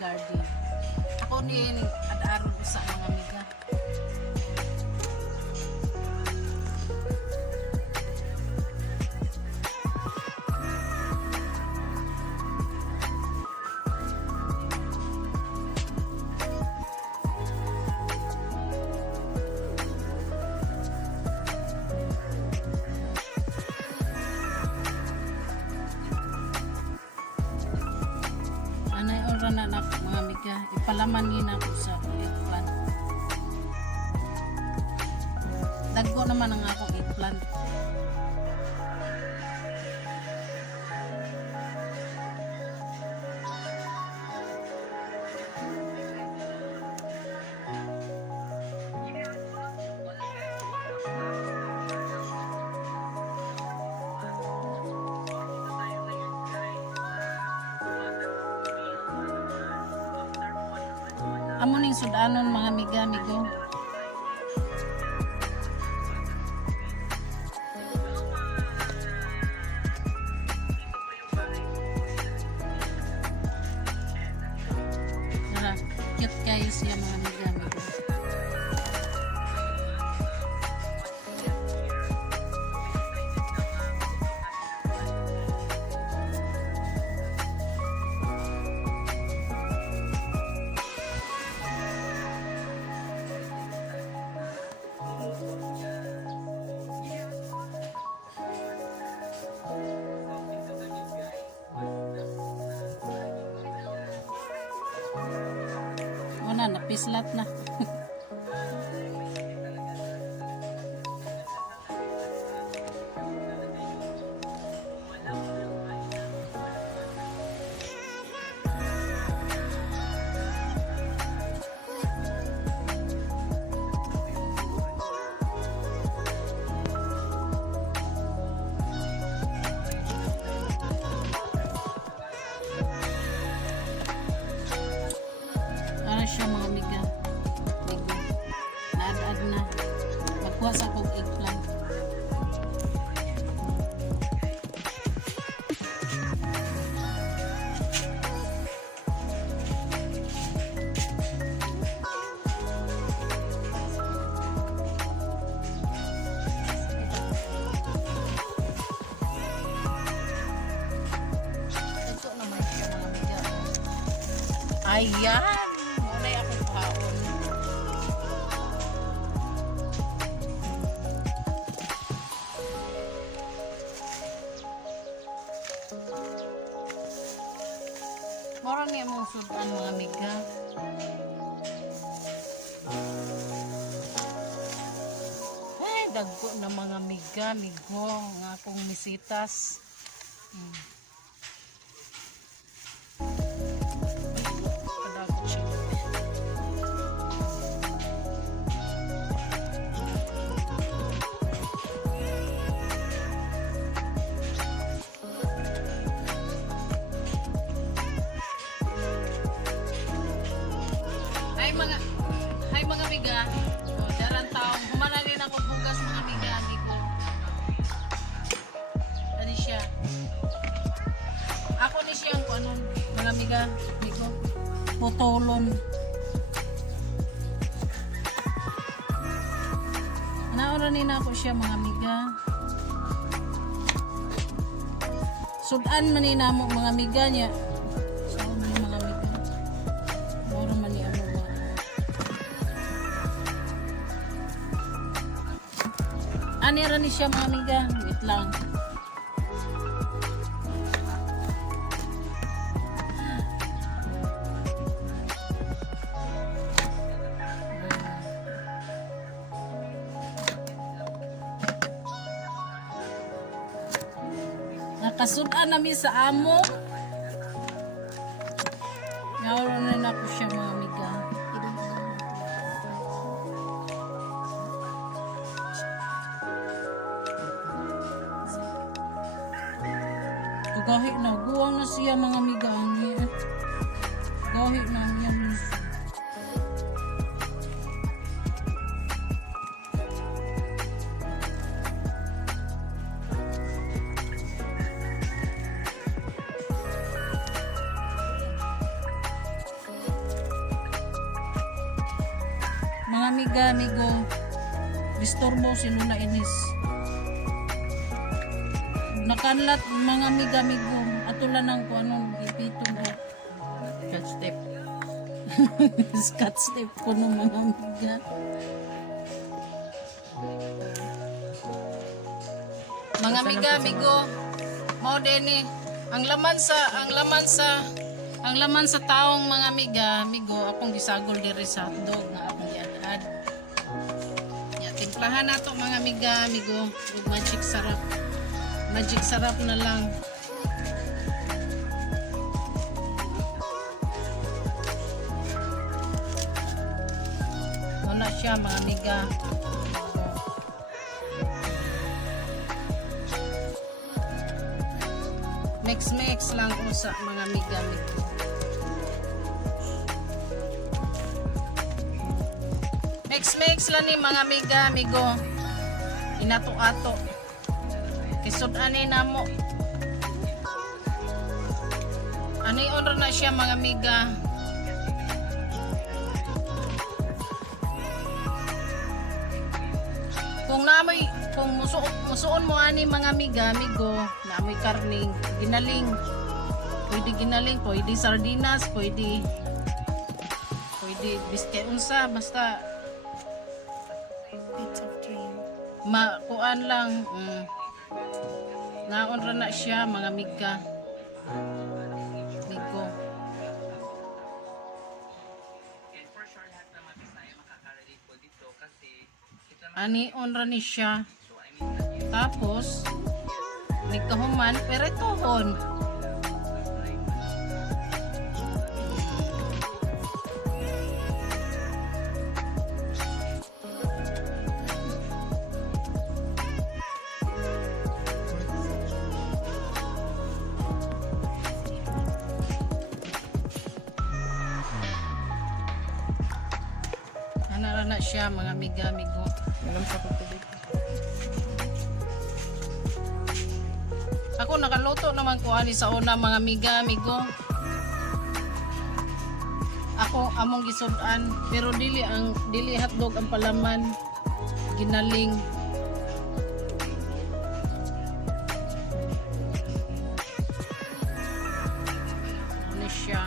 garden. Ako ni ad-aron ko sa mga amiga. Na mga amiga, ipalaman nina ko sa eggplant. Dagko naman ang akong eggplant. Amo ning sudanon mga amiga, amigo. Tara, cute guys yung mga amiga, amigo. Napislat na. Siya mga amiga, naad-ad na magkuha sa akong eggplant. Ito naman siya mga amiga. Ayan! Mora niya mong sudan mga amiga. Ay, dagko na mga amiga, amigo, nga akong misitas. Kadagko siya. Hi mga amiga. Daran taong humanalin ako bugas mga amiga, amigo. Ano siya? Ako ni siya ang ano, mga amiga, amigo. Putolon. Naoranin ako siya mga amiga. Sudan manina mo mga amiga niya. Anira ni siya mga amiga. Wait lang. Nakasudan namin sa amo. Naroon na ako siya mga amiga. Kahit na, guwang na siya mga amiga. Kahit na yan. Mga amiga, amigo, disturbo si Luna Inis. Nakanlat mga amiga, amigo, atulan ng kung anong ipitong o. Cut step. Scat step ko ng mga amiga. Mga amiga, amigo, mao din eh. Ang laman sa taong mga amiga, amigo, akong gisagol diri sa hotdog nga akong giadad. Ya, timplahan nato mga amiga, amigo, ug magic sarap. Magic sarap na lang. Wala siya mga amiga. Mix lang usa mga amiga, amigo. Mix lang ni mga amiga, amigo. Inato-ato. Kisod ani namo. Ani on na siya mga amiga. Kung musuon mo ani mga amiga, amigo, naamoy karning, ginaling. Pwede sardinas, pwede biscuit unsa, basta It's up to you. makuan lang. Naon ra na siya mga amiga. Amigo. Ani on ra ni siya. Tapos nikahuman pero itohon. Ana na siya mga amiga, amigo. Alam sa pagtubig. Ako nakaluto naman ko ani sa una mga amiga, amigo. Ako among gisudan pero dili hotdog ang palaman. Ginaling. Ano siya?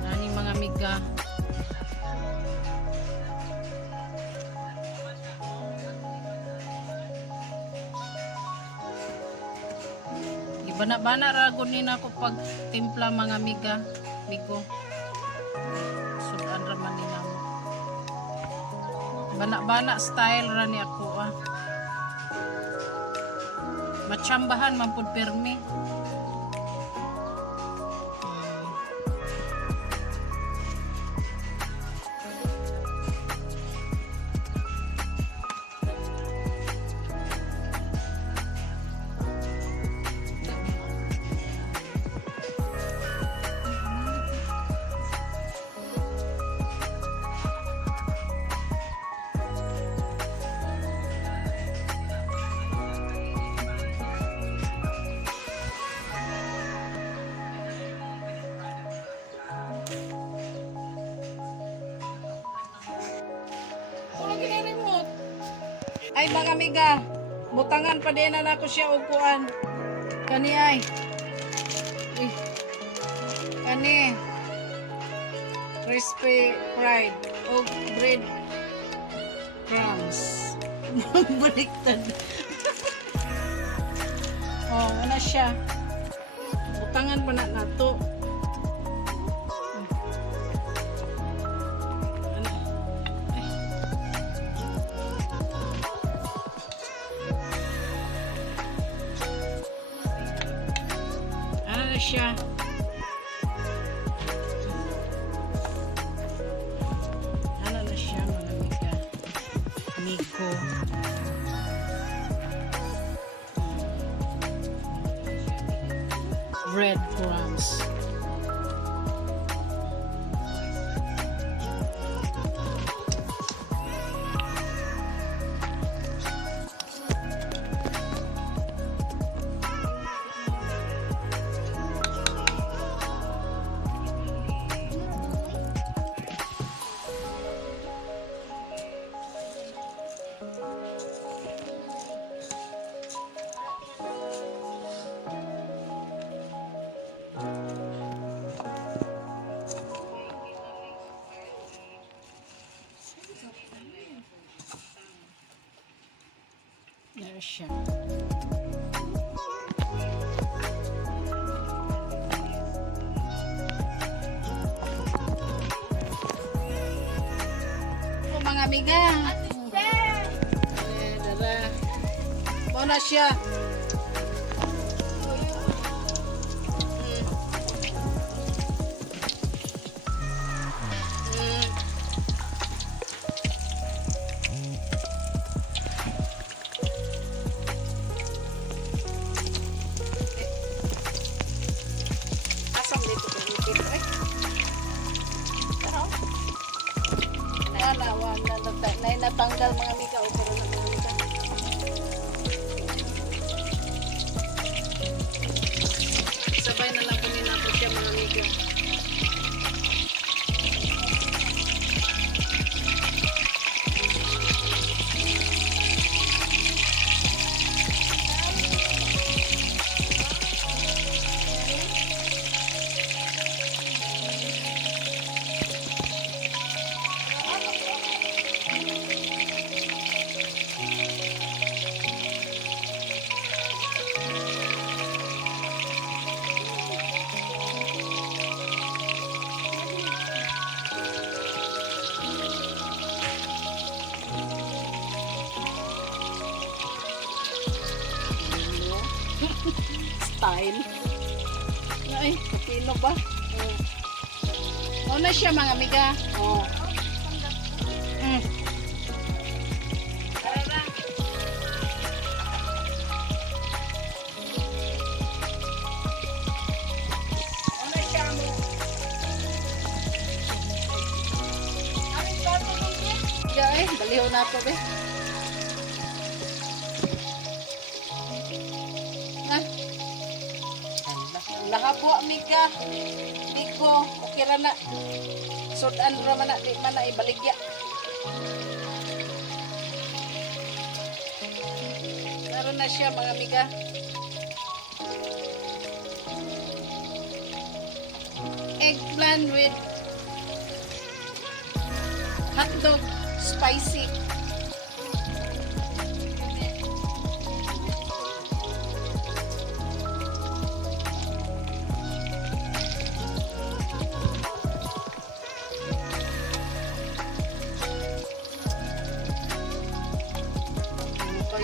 Nani mga amiga. Bana-bana ragon ni nako pag timpla mga amiga, amigo. Sudan ra man ni namo. Bana-bana style ra ni ako ah. Machambahan man pud permi. Ay mga amiga, butangan pa din na ako siya upuan. Kani ay. Kani. Crispy fried o bread crumbs. Baliktad. Oh, ano siya? Butangan pa na nato. Siya. Ano na siya mga amiga? Amigo. Breadcrumbs. There siya. O mga amiga. Dara. Muna siya. Asam dito ko dito eh. Wala natanggal mga amiga o pero na mga amiga. Sabay na lang kunin ako siya mga amiga. Style. Ay, kapino ba? Ano siya mga amiga? Oh. Ano siya mo? Ay, baliw na ito be. Laha po amiga. Digo, okay ra na. Sudan ra man na, di man na ibaligya. Naroon na siya mga amiga. Eggplant with hotdog spicy.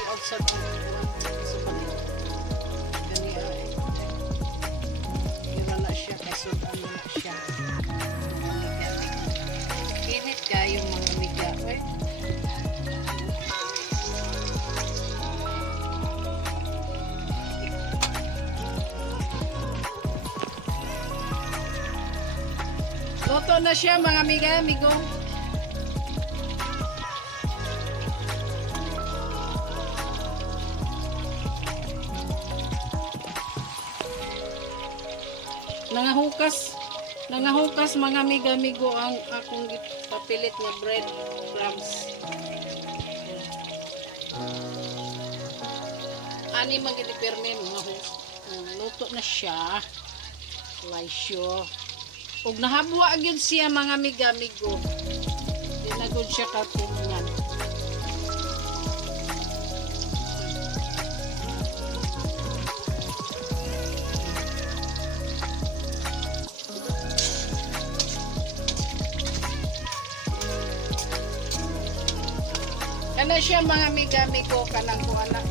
Outside na siya kasi ano na siya init kayo mga amiga eh. Luto na siya mga amiga amigo. Nangahukas mga amiga-amigo ang akong papilit nga bread crumbs. Ani man gid perme mga luto na siya. Laisyo. Ug nahabwa gyud siya mga amiga-amigo. Dinagod siya kapungan. Ano siya mga amiga-amigo kanang ko anak.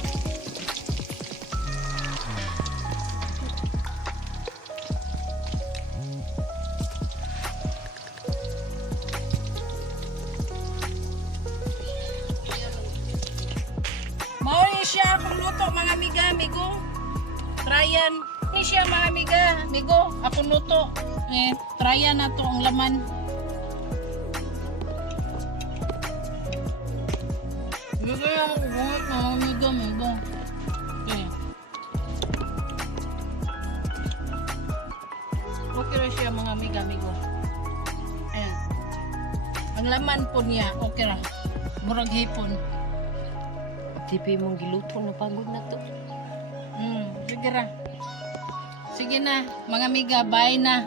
Mao ni siya akong luto mga amiga-amigo. Tryan. Ni siya mga amiga-amigo akong luto. Tryan na to ang laman. Bigay ako buhat mga amiga-amigo. Okay ra siya mga amiga-amigo. Ayan. Ang laman po niya, okay ra. Murag hipon. Tipi mong giluto na pagod na to. Sige ra. Sige na, mga amiga, bye na.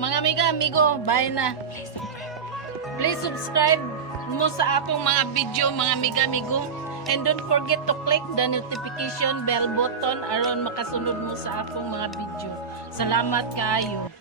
Mga amiga-amigo, bye na. Please subscribe mo sa akong mga video, mga amiga-amigo. And don't forget to click the notification bell button aron makasunod mo sa akong mga video. Salamat kaayo.